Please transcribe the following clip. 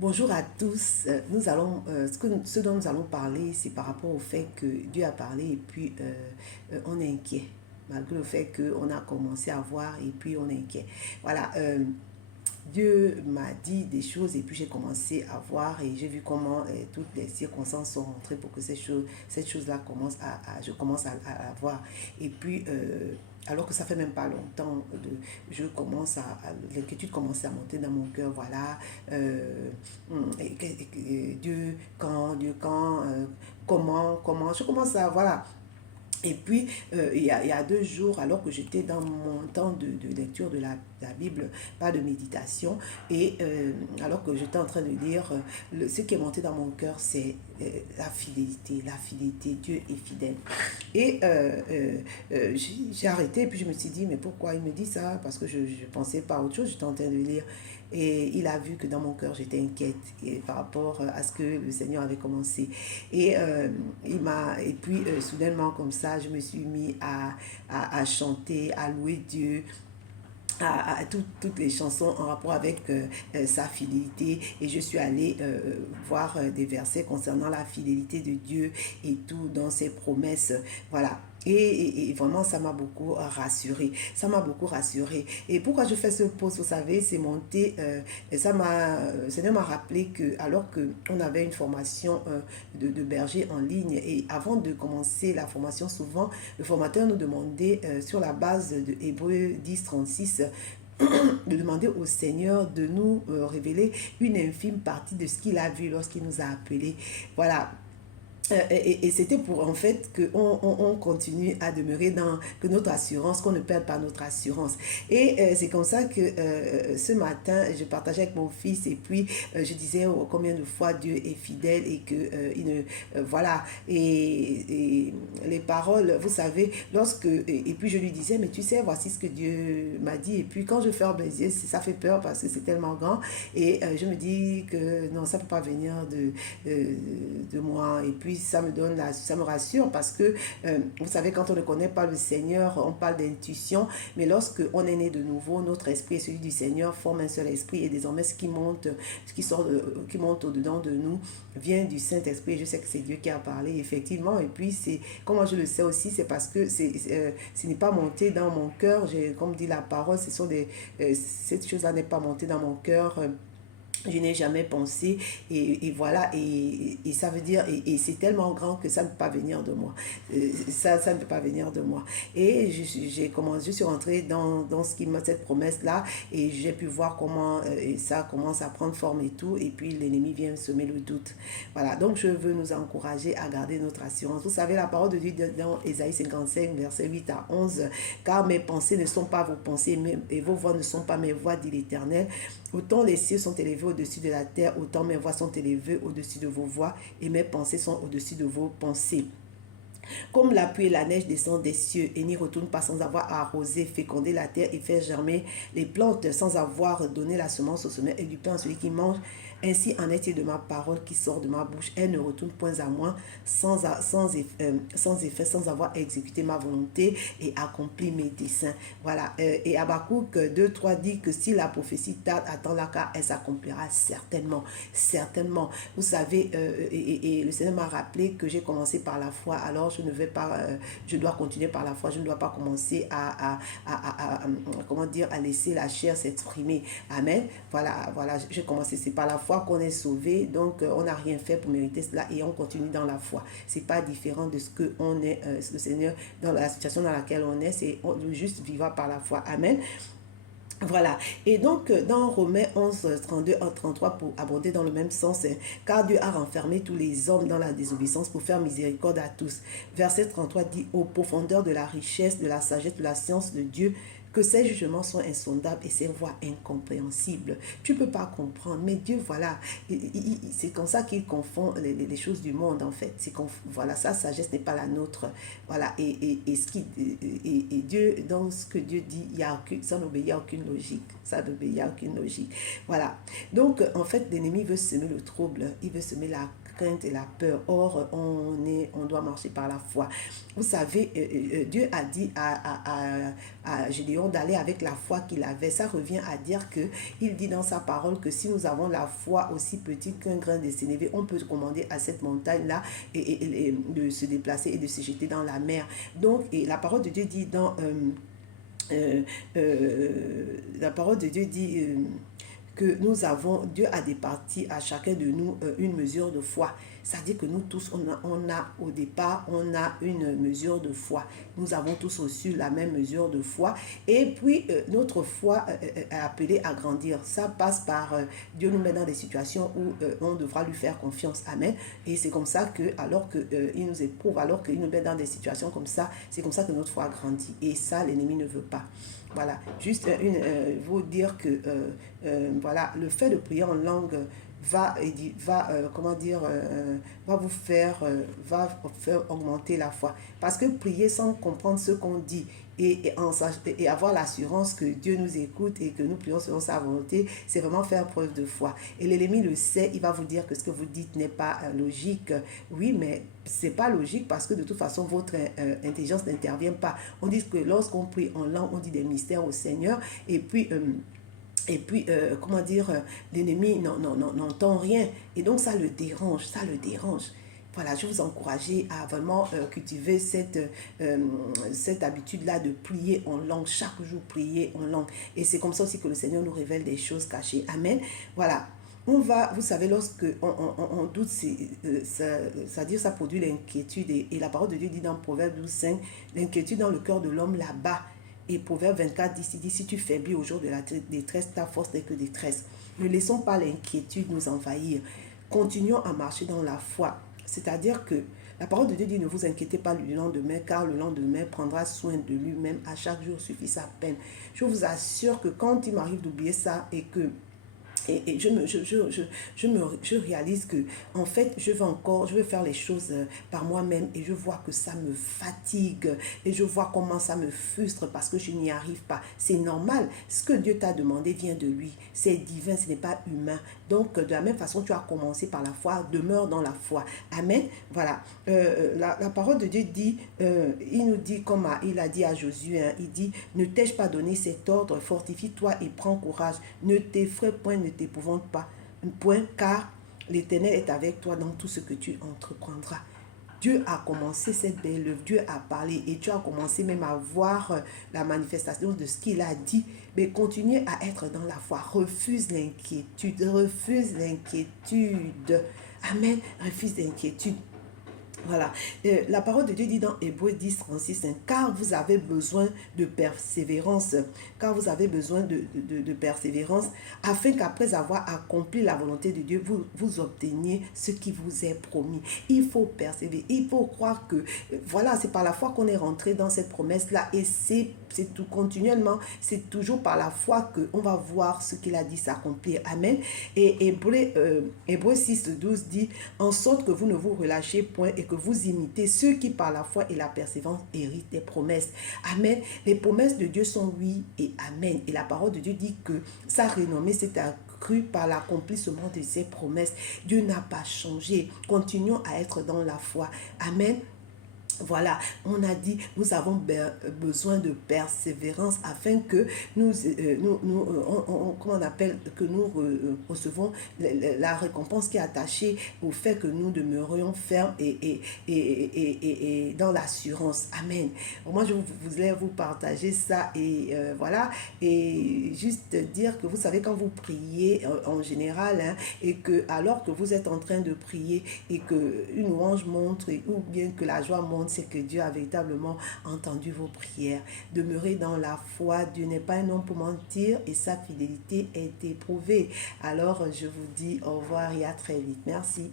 Bonjour à tous. Ce dont nous allons parler, c'est par rapport au fait que Dieu a parlé et puis on est inquiet. Malgré le fait qu'on a commencé à voir et puis on est inquiet. Voilà, Dieu m'a dit des choses et puis j'ai commencé à voir et j'ai vu comment toutes les circonstances sont rentrées pour que cette chose-là je commence à voir. Et puis, alors que ça fait même pas longtemps, l'inquiétude commence à monter dans mon cœur, voilà. euh, Dieu quand, comment, je commence à, voilà. Et puis, il y a 2 jours, alors que j'étais dans mon temps de lecture de la Bible, pas de méditation, et alors que j'étais en train de lire, ce qui est monté dans mon cœur, c'est la fidélité. La fidélité, Dieu est fidèle. Et j'ai arrêté, et puis je me suis dit, mais pourquoi il me dit ça? Parce que je ne pensais pas à autre chose, j'étais en train de lire. Et il a vu que dans mon cœur, j'étais inquiète par rapport à ce que le Seigneur avait commencé. Et et puis soudainement comme ça, je me suis mis à chanter, à louer Dieu, toutes les chansons en rapport avec sa fidélité, et je suis allée voir des versets concernant la fidélité de Dieu et tout dans ses promesses, voilà. Et vraiment, ça m'a beaucoup rassurée. Ça m'a beaucoup rassurée. Et pourquoi je fais ce post, vous savez, c'est monté. Le Seigneur m'a rappelé que, alors qu'on avait une formation de berger en ligne, et avant de commencer la formation, souvent, le formateur nous demandait, sur la base de Hébreux 10, 36, de demander au Seigneur de nous révéler une infime partie de ce qu'il a vu lorsqu'il nous a appelés. Voilà, et c'était pour en fait on continue à demeurer dans que notre assurance, qu'on ne perde pas notre assurance. Et c'est comme ça que ce matin, je partageais avec mon fils, et puis je disais combien de fois Dieu est fidèle et que il ne voilà, et les paroles, vous savez, et puis je lui disais, mais tu sais, voici ce que Dieu m'a dit. Et puis quand je ferme les yeux, ça fait peur parce que c'est tellement grand, et je me dis que non, ça peut pas venir de moi. Et puis ça me rassure parce que vous savez, quand on ne connaît pas le Seigneur, on parle d'intuition, mais lorsque on est né de nouveau, notre esprit et celui du Seigneur forment un seul esprit, et désormais qui monte au-dedans de nous vient du Saint-Esprit. Je sais que c'est Dieu qui a parlé, effectivement. Et puis c'est comment je le sais aussi, c'est parce que ce n'est pas monté dans mon cœur. Comme dit la parole, cette chose-là n'est pas montée dans mon cœur. Je n'ai jamais pensé, et voilà, et ça veut dire, et c'est tellement grand que ça ne peut pas venir de moi. Ça ne peut pas venir de moi. Et je suis rentrée dans cette promesse-là, et j'ai pu voir comment ça commence à prendre forme et tout, et puis l'ennemi vient semer le doute. Voilà, donc je veux nous encourager à garder notre assurance. Vous savez, la parole de Dieu dans Ésaïe 55, versets 8 à 11, car mes pensées ne sont pas vos pensées, et vos voix ne sont pas mes voix, dit l'Éternel. Autant les cieux sont élevés au-dessus de la terre, autant mes voix sont élevées au-dessus de vos voix, et mes pensées sont au-dessus de vos pensées. Comme la pluie et la neige descendent des cieux et n'y retournent pas sans avoir arrosé, fécondé la terre et fait germer les plantes, sans avoir donné la semence au semeur et du pain à celui qui mange, ainsi en est-il de ma parole qui sort de ma bouche. Elle ne retourne point à moi sans effet, sans avoir exécuté ma volonté et accompli mes desseins. Voilà. Et Habakkuk 2:3 dit que si la prophétie tarde, attends-la, car elle s'accomplira certainement. Certainement. Vous savez, et le Seigneur m'a rappelé que j'ai commencé par la foi. Alors je dois continuer par la foi. Je ne dois pas commencer comment dire, à laisser la chair s'exprimer. Amen. Voilà, j'ai commencé. C'est par la foi qu'on est sauvé, donc on n'a rien fait pour mériter cela, et on continue dans la foi. C'est pas différent de ce que on est, le Seigneur, dans la situation dans laquelle on est, le juste vivra par la foi. Amen. Voilà. Et donc, dans Romains 11, 32 à 33, pour aborder dans le même sens, car Dieu a renfermé tous les hommes dans la désobéissance pour faire miséricorde à tous. Verset 33 dit, aux profondeurs de la richesse, de la sagesse, de la science de Dieu, que ses jugements sont insondables et ses voies incompréhensibles. Tu ne peux pas comprendre, mais Dieu, voilà, c'est comme ça qu'il confond les choses du monde, en fait. Voilà, sa sagesse n'est pas la nôtre. Voilà, et Dieu, dans ce que Dieu dit, ça n'obéit à aucune logique. Ça n'obéit à aucune logique. Voilà. Donc, en fait, l'ennemi veut semer le trouble, il veut semer la crainte et la peur. Or, on doit marcher par la foi. Vous savez, Dieu a dit à Gédéon d'aller avec la foi qu'il avait. Ça revient à dire que il dit dans sa parole que si nous avons la foi aussi petite qu'un grain de sénévé, on peut commander à cette montagne-là et de se déplacer et de se jeter dans la mer. Donc, et la parole de Dieu dit dans... la parole de Dieu dit que nous avons, Dieu a départi à chacun de nous une mesure de foi. C'est-à-dire que nous tous, on a au départ, on a une mesure de foi. Nous avons tous reçu la même mesure de foi. Et puis, notre foi est appelée à grandir. Ça passe par, Dieu nous met dans des situations où on devra lui faire confiance. Amen. Et c'est comme ça que, alors qu'il nous éprouve, alors qu'il nous met dans des situations comme ça, c'est comme ça que notre foi grandit. Et ça, l'ennemi ne veut pas. Voilà. Juste vous dire que, voilà, le fait de prier en langue va vous faire augmenter la foi, parce que prier sans comprendre ce qu'on dit et avoir l'assurance que Dieu nous écoute et que nous prions selon sa volonté, c'est vraiment faire preuve de foi. Et l'ennemi le sait, il va vous dire que ce que vous dites n'est pas logique. Oui, mais c'est pas logique parce que de toute façon votre intelligence n'intervient pas. On dit que lorsqu'on prie en langue, on dit des mystères au Seigneur, et puis l'ennemi n'entend rien. Et donc, ça le dérange. Voilà, je vous encourage à vraiment cultiver cette habitude-là de prier en langue. Chaque jour, prier en langue. Et c'est comme ça aussi que le Seigneur nous révèle des choses cachées. Amen. Voilà. Vous savez, lorsque on doute, c'est-à-dire ça produit l'inquiétude. Et la parole de Dieu dit dans Proverbe 12:5, l'inquiétude dans le cœur de l'homme là-bas. Et Proverbe 24 dit, si tu faiblis au jour de la détresse, ta force n'est que détresse. Ne laissons pas l'inquiétude nous envahir. Continuons à marcher dans la foi. C'est-à-dire que la parole de Dieu dit, ne vous inquiétez pas du lendemain, car le lendemain prendra soin de lui-même. À chaque jour suffit sa peine. Je vous assure que quand il m'arrive d'oublier ça et que je réalise que en fait je veux faire les choses par moi-même, et je vois que ça me fatigue et je vois comment ça me frustre parce que je n'y arrive pas. C'est normal, ce que Dieu t'a demandé vient de lui, c'est divin, ce n'est pas humain. Donc de la même façon, tu as commencé par la foi, demeure dans la foi. Amen. Voilà. La parole de Dieu dit, il nous dit comme il a dit à Josué, hein, il dit, ne t'ai-je pas donné cet ordre, fortifie-toi et prends courage, ne t'effraie point, ne t'épouvante pas, point, car l'Éternel est avec toi dans tout ce que tu entreprendras. Dieu a commencé cette belle œuvre, Dieu a parlé et tu as commencé même à voir la manifestation de ce qu'il a dit. Mais continue à être dans la foi, refuse l'inquiétude, Amen, refuse l'inquiétude. Voilà, la parole de Dieu dit dans Hébreux 10:36, car vous avez besoin de persévérance, persévérance, afin qu'après avoir accompli la volonté de Dieu, vous obteniez ce qui vous est promis. Il faut persévérer, il faut croire que, voilà, c'est par la foi qu'on est rentré dans cette promesse-là, et c'est tout continuellement, c'est toujours par la foi qu'on va voir ce qu'il a dit s'accomplir. Amen. Et Hébreux 6:12 dit, en sorte que vous ne vous relâchez point et que vous imitez ceux qui par la foi et la persévérance héritent des promesses. Amen. Les promesses de Dieu sont oui et amen. Et la parole de Dieu dit que sa renommée s'est accrue par l'accomplissement de ses promesses. Dieu n'a pas changé. Continuons à être dans la foi. Amen. Voilà, on a dit, nous avons besoin de persévérance afin que nous recevons la récompense qui est attachée au fait que nous demeurions fermes et dans l'assurance. Amen. Moi, je voulais vous partager ça et voilà, et juste dire que vous savez, quand vous priez en général, hein, et que alors que vous êtes en train de prier et que une louange montre ou bien que la joie monte, c'est que Dieu a véritablement entendu vos prières. Demeurez dans la foi. Dieu n'est pas un homme pour mentir et sa fidélité est éprouvée. Alors, je vous dis au revoir et à très vite. Merci.